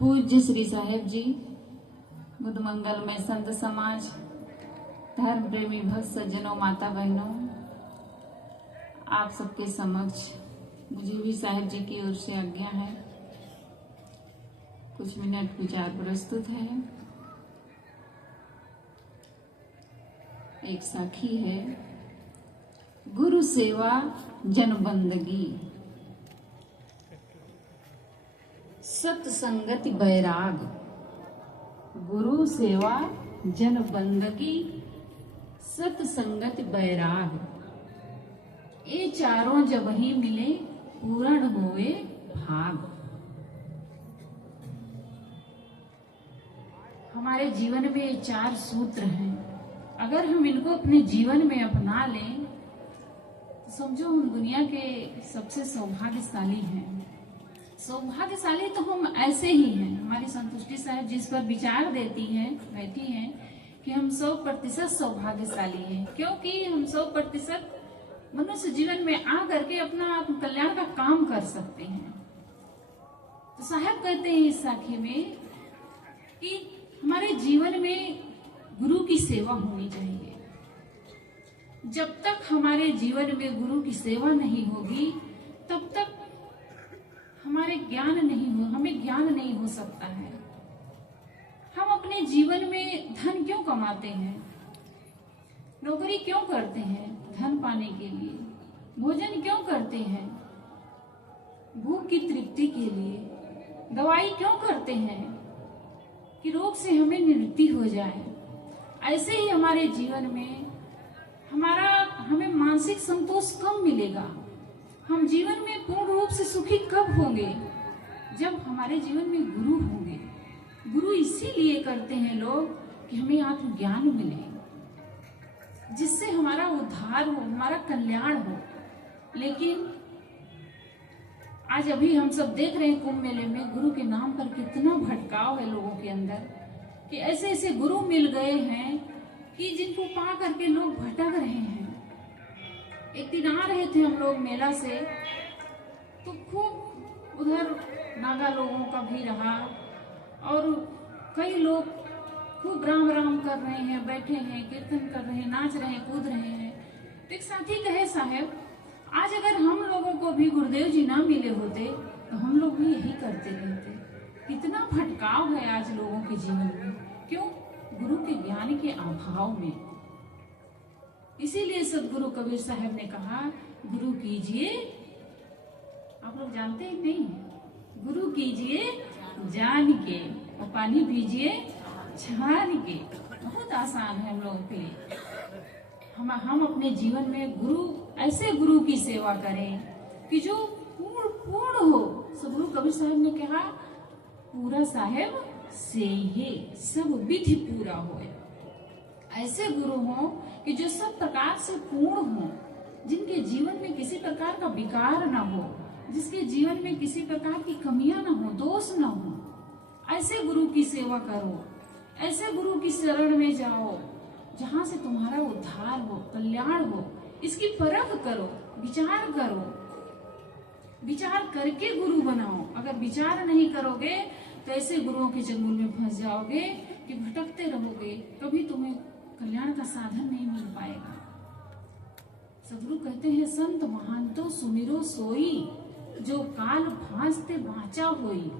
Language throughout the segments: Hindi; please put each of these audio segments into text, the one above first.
पूज्य श्री साहेब जी, बुद्ध मंगलमय संत समाज, धर्म प्रेमी भक्त सज्जनों, माता बहनों, आप सबके समक्ष मुझे भी साहेब जी की ओर से आज्ञा है। कुछ मिनट विचार प्रस्तुत है। एक साखी है। गुरु सेवा जन बंदगी, सत्संगति बैराग। गुरु सेवा जन बंदगी, सत्संगति बैराग। ये चारों जब ही मिले, पूर्ण होए भाग। हमारे जीवन में ये चार सूत्र हैं। अगर हम इनको अपने जीवन में अपना लें तो समझो हम दुनिया के सबसे सौभाग्यशाली हैं। सौभाग्यशाली तो हम ऐसे ही हैं। हमारी संतुष्टि साहब जिस पर विचार देती हैं, बैठी हैं कि हम 100% सौभाग्यशाली हैं, क्योंकि हम 100% मनुष्य जीवन में आ करके अपना आत्म कल्याण का काम कर सकते हैं। तो साहब कहते हैं इस साखी में कि हमारे जीवन में गुरु की सेवा होनी चाहिए। जब तक हमारे जीवन में गुरु की सेवा नहीं होगी तब तक हमें ज्ञान नहीं हो सकता है। हम अपने जीवन में धन क्यों कमाते हैं? नौकरी क्यों करते हैं? धन पाने के लिए। भोजन क्यों करते हैं? भूख की तृप्ति के लिए। दवाई क्यों करते हैं? कि रोग से हमें निवृत्ति हो जाए। ऐसे ही हमारे जीवन में हमें मानसिक संतोष कब मिलेगा? हम जीवन में पूर्ण रूप से सुखी कब होंगे? जब हमारे जीवन में गुरु होंगे। गुरु इसीलिए करते हैं लोग कि हमें आत्मज्ञान मिले, जिससे हमारा उद्धार हो, हमारा कल्याण हो। लेकिन आज अभी हम सब देख रहे हैं कुंभ मेले में गुरु के नाम पर कितना भटकाव है लोगों के अंदर, कि ऐसे ऐसे गुरु मिल गए हैं कि जिनको पा करके लोग भटक रहे हैं। एक दिन आ रहे थे हम लोग मेला से, तो खूब उधर नागा लोगों का भी रहा और कई लोग खूब राम राम कर रहे हैं, बैठे हैं, कीर्तन कर रहे हैं, नाच रहे हैं, कूद रहे हैं। तो एक साथी कहे, साहब आज अगर हम लोगों को भी गुरुदेव जी ना मिले होते तो हम लोग भी यही करते रहते। कितना भटकाव है आज लोगों के जीवन में। क्यों? गुरु के ज्ञान के अभाव में। इसीलिए सदगुरु कबीर साहब ने कहा, गुरु कीजिए, आप लोग जानते ही नहीं, गुरु कीजिए जान के और पानी पीजिए छान के। बहुत आसान है हम लोगों के लिए। हम अपने जीवन में ऐसे गुरु की सेवा करें कि जो पूर्ण हो। सदगुरु कबीर साहब ने कहा, पूरा साहेब से ये सब विधि पूरा हो। ऐसे गुरु हो कि जो सब प्रकार से पूर्ण हो, जिनके जीवन में किसी प्रकार का विकार ना हो, जिसके जीवन में किसी प्रकार की कमियां ना हो, दोष ना हो। ऐसे गुरु की सेवा करो, ऐसे गुरु की शरण में जाओ जहां से तुम्हारा उद्धार हो, कल्याण हो। इसकी परख करो, विचार करो, विचार करके गुरु बनाओ। अगर विचार नहीं करोगे तो ऐसे गुरुओं के चंगुल में फंस जाओगे कि भटकते रहोगे, कभी तुम्हें कल्याण का साधन नहीं मिल पाएगा। सदगुरु कहते हैं, संत महांतो सुमिरो सोई, जो काल भांजते बाचा होई।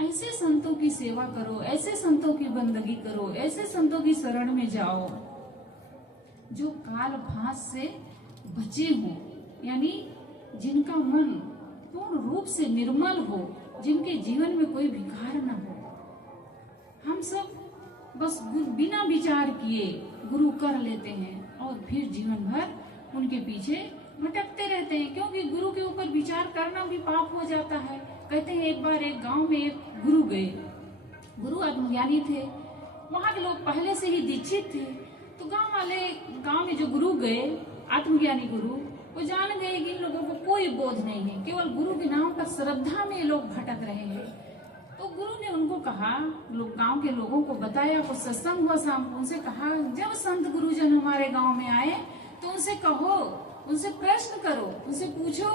ऐसे संतों की सेवा करो, ऐसे संतों की बंदगी करो, ऐसे संतों की शरण में जाओ जो काल भांज से बचे हो, यानी जिनका मन पूर्ण रूप से निर्मल हो, जिनके जीवन में कोई विकार न हो। हम सब बस बिना विचार किए गुरु कर लेते हैं और फिर जीवन भर उनके पीछे भटकते रहते हैं, क्योंकि गुरु के ऊपर विचार करना भी पाप हो जाता है। कहते हैं एक बार एक गांव में एक गुरु गए। गुरु आत्मज्ञानी थे, वहां के लोग पहले से ही दीक्षित थे। तो गांव में जो गुरु गए, आत्मज्ञानी गुरु, वो जान गए कि इन लोगों को कोई बोझ नहीं है, केवल गुरु के नाम पर श्रद्धा में लोग भटक रहे हैं। तो गुरु ने उनको कहा, गांव के लोगों को बताया, कुछ सत्संग हुआ शाम को, उनसे कहा, जब संत गुरुजन हमारे गांव में आए तो उनसे कहो, उनसे प्रश्न करो, उनसे पूछो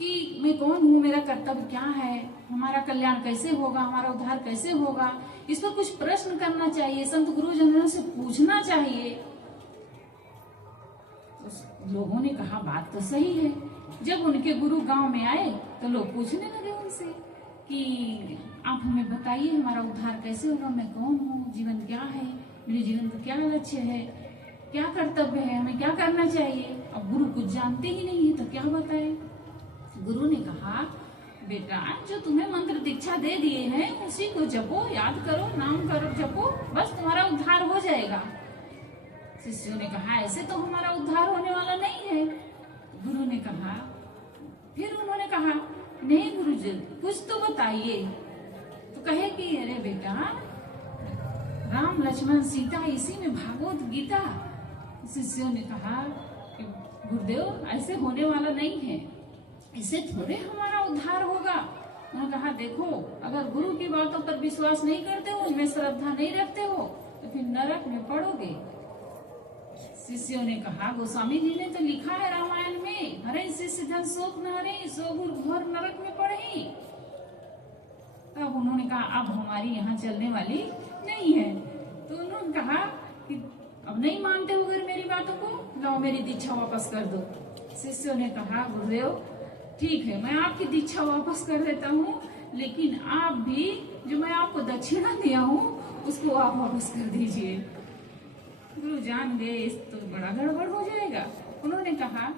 कि मैं कौन हूँ, मेरा कर्तव्य क्या है, हमारा कल्याण कैसे होगा, हमारा उद्धार कैसे होगा, इस पर कुछ प्रश्न करना चाहिए, संत गुरुजनों से पूछना चाहिए। तो लोगों ने कहा बात तो सही है। जब उनके गुरु गांव में आए तो लोग पूछने लगे उनसे कि आप हमें बताइए हमारा उद्धार कैसे होगा, मैं कौन हूँ, जीवन क्या है, मेरे जीवन का क्या लक्ष्य है, क्या कर्तव्य है, हमें क्या करना चाहिए। अब गुरु कुछ जानते ही नहीं है तो क्या बताए। गुरु ने कहा बेटा जो तुम्हें मंत्र दीक्षा दे दिए हैं उसी को जपो, याद करो, नाम करो, जपो, बस तुम्हारा उद्धार हो जाएगा। शिष्यों ने कहा ऐसे तो हमारा उद्धार होने वाला नहीं है। गुरु ने कहा, फिर उन्होंने कहा नहीं गुरुजी कुछ तो बताइए। तो कहे कि अरे बेटा राम लक्ष्मण सीता इसी में भागवत गीता। शिष्यों ने कहा कि गुरुदेव ऐसे होने वाला नहीं है, इससे थोड़े हमारा उद्धार होगा। उन्होंने कहा देखो अगर गुरु की बातों पर विश्वास नहीं करते हो, उनमें श्रद्धा नहीं रखते हो तो फिर नरक में पड़ोगे। शिष्यों ने कहा गोस्वामी जी ने तो लिखा है रामायण में, हरे शिष्य धन शोक न हरे, सो गुरु घोर नरक में पड़े। तब उन्होंने कहा अब हमारी यहाँ चलने वाली नहीं है। तो उन्होंने कहा कि अब नहीं मानते हो अगर मेरी बातों को, लाओ मेरी दीक्षा वापस कर दो। शिष्यों ने कहा गुरुदेव ठीक है मैं आपकी दीक्षा वापस कर देता हूँ, लेकिन आप भी जो मैं आपको दक्षिणा दिया हूँ उसको आप वापस कर दीजिए। गुरु जान गए इस तो बड़ा गड़बड़ हो जाएगा। उन्होंने कहा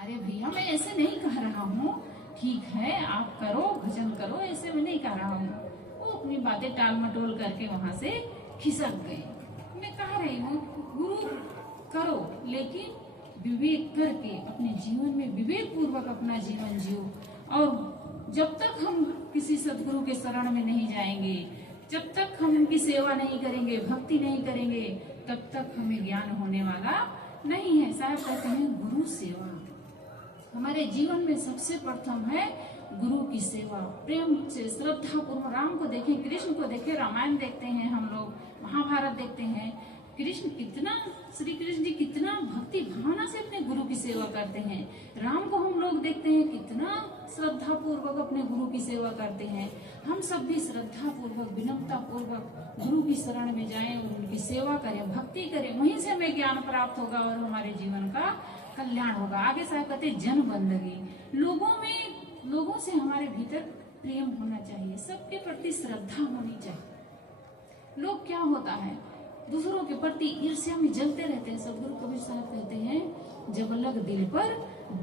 अरे भैया मैं ऐसे नहीं कह रहा हूँ, ठीक है आप करो भजन करो, ऐसे मैं नहीं कह रहा हूँ। वो अपनी बातें टाल मटोल करके वहां से खिसक गए। मैं कह रही हूँ गुरु करो लेकिन विवेक करके अपने जीवन में विवेक पूर्वक अपना जीवन जियो। और जब तक हम किसी सदगुरु के शरण में नहीं जाएंगे, जब तक हम उनकी सेवा नहीं करेंगे, भक्ति नहीं करेंगे, तब तक हमें ज्ञान होने वाला नहीं है। साहब कहते हैं गुरु सेवा हमारे जीवन में सबसे प्रथम है। गुरु की सेवा प्रेम से श्रद्धा पूर्वक, राम को देखें, कृष्ण को देखें, रामायण देखते हैं हम लोग, महाभारत देखते हैं, कृष्ण कितना, श्री कृष्ण जी कितना भक्ति भावना से अपने गुरु की सेवा करते हैं। राम को हम लोग देखते हैं कितना श्रद्धा पूर्वक अपने गुरु की सेवा करते हैं। हम सब भी श्रद्धा पूर्वक विनम्रता पूर्वक गुरु की शरण में जाएं और उनकी सेवा करें, भक्ति करें, वहीं से हमें ज्ञान प्राप्त होगा और हमारे जीवन का कल्याण होगा। आगे साहब कहते जन बंदगी, लोगों से हमारे भीतर प्रेम होना चाहिए, सबके प्रति श्रद्धा होनी चाहिए। लोग क्या होता है दूसरों के प्रति ईर्ष्या में जलते रहते हैं। सदगुरु कबीर साहब कहते हैं जब लग दिल पर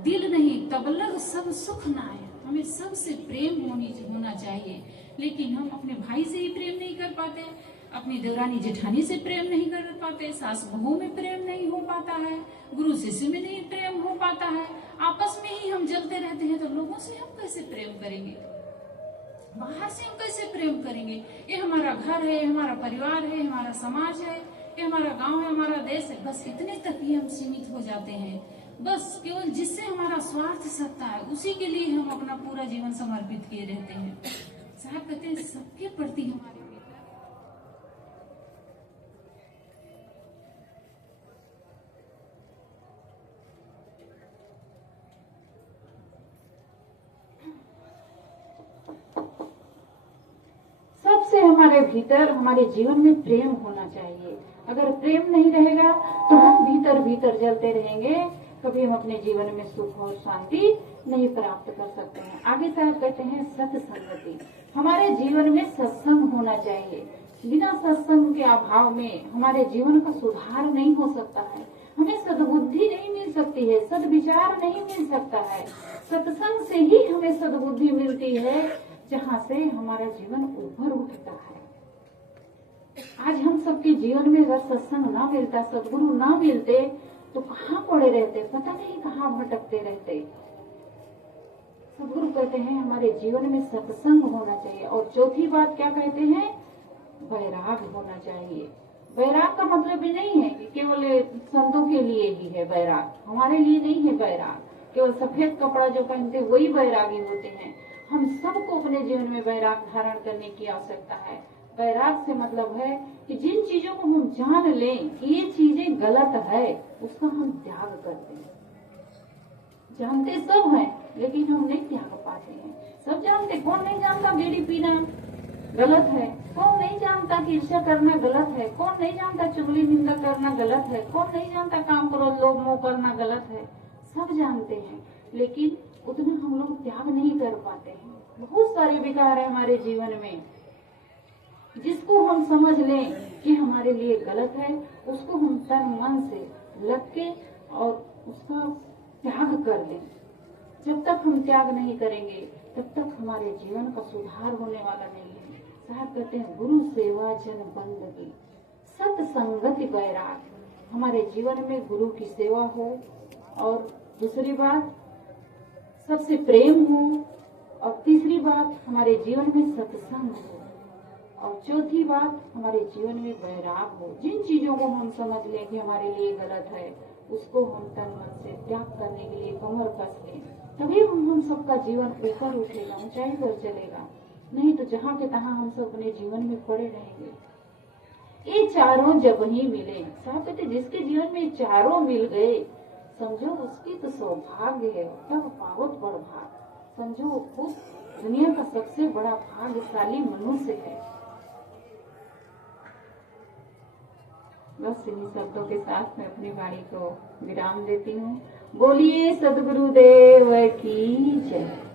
दिल नहीं तब लग सब सुख ना आए। हमें सबसे प्रेम होना चाहिए, लेकिन हम अपने भाई से ही प्रेम नहीं कर पाते, अपनी देवरानी जेठानी से प्रेम नहीं कर पाते, सास बहू में प्रेम नहीं हो पाता है, गुरु शिष्य में नहीं प्रेम हो पाता है, आपस में ही हम जलते रहते हैं। तो लोगों से हम कैसे प्रेम करेंगे, बाहर से हम कैसे प्रेम करेंगे। ये हमारा घर है, हमारा परिवार है, हमारा समाज है, ये हमारा गांव है, हमारा देश है, बस इतने तक ही हम सीमित हो जाते हैं। बस केवल जिससे हमारा स्वार्थ सत्ता है उसी के लिए हम अपना पूरा जीवन समर्पित किए रहते हैं। साहब कहते हैं सबके प्रति हमारे हमारे भीतर हमारे जीवन में प्रेम होना चाहिए। अगर प्रेम नहीं रहेगा तो हम भीतर भीतर जलते रहेंगे, कभी हम अपने जीवन में सुख और शांति नहीं प्राप्त कर सकते हैं। आगे साहब कहते हैं सत्संगति, हमारे जीवन में सत्संग होना चाहिए। बिना सत्संग के अभाव में हमारे जीवन का सुधार नहीं हो सकता है, हमें सद्बुद्धि नहीं मिल सकती है, सद्विचार नहीं मिल सकता है। सत्संग से ही हमें सद्बुद्धि मिलती है, जहाँ से हमारा जीवन ऊपर उठता है। आज हम सबके जीवन में अगर सत्संग ना मिलता, सदगुरु ना मिलते तो कहाँ पड़े रहते, पता नहीं कहाँ भटकते रहते। सदगुरु कहते हैं हमारे जीवन में सत्संग होना चाहिए। और चौथी बात क्या कहते हैं, वैराग होना चाहिए। वैराग का मतलब ये नहीं है कि केवल संतों के लिए ही है वैराग, हमारे लिए नहीं है वैराग। केवल सफेद कपड़ा जो पहनते वही वैरागी होते हैं। हम सबको अपने जीवन में वैराग धारण करने की आवश्यकता है। वैराग से मतलब है कि जिन चीजों को हम जान लें कि ये चीजें गलत है, उसका हम त्याग करते हैं। जानते सब हैं लेकिन हम नहीं त्याग पाते हैं। सब जानते, कौन नहीं जानता बीड़ी पीना गलत है, कौन नहीं जानता कि ईर्ष्या करना गलत है, कौन नहीं जानता चुगली निंदा करना गलत है, कौन नहीं जानता काम क्रोध लोभ मोह करना गलत है। सब जानते हैं, लेकिन उतना हम लोग त्याग नहीं कर पाते हैं। बहुत सारे विकार है हमारे जीवन में, जिसको हम समझ लें कि हमारे लिए गलत है, उसको हम तन मन से लग के और उसका त्याग कर दें। जब तक हम त्याग नहीं करेंगे तब तक हमारे जीवन का सुधार होने वाला नहीं है। साहब कहते हैं गुरु सेवा जन बंदगी सत्संगति वैराग। हमारे जीवन में गुरु की सेवा हो, और दूसरी बात सबसे प्रेम हो, और तीसरी बात हमारे जीवन में सत्संग हो, और चौथी बात हमारे जीवन में वैराग हो। जिन चीजों को हम समझ लें कि हमारे लिए गलत है, उसको हम तन मन से त्याग करने के लिए कमर कस लें, तभी हम सबका जीवन ऊपर उठेगा, ऊंचाई पर चलेगा। नहीं तो जहाँ के तहाँ हम सब अपने जीवन में पड़े रहेंगे। ये चारों जब ही मिले, साहब कहते जिसके जीवन में चारों मिल गए, समझो उसकी तो सौभाग्य है, तब पावत बड़ भाग। समझो वो खुद दुनिया का सबसे बड़ा भाग्यशाली मनुष्य है। बस इन्हीं शब्दों के साथ मैं अपनी वाणी को विराम देती हूँ। बोलिए सद्गुरुदेव की जय।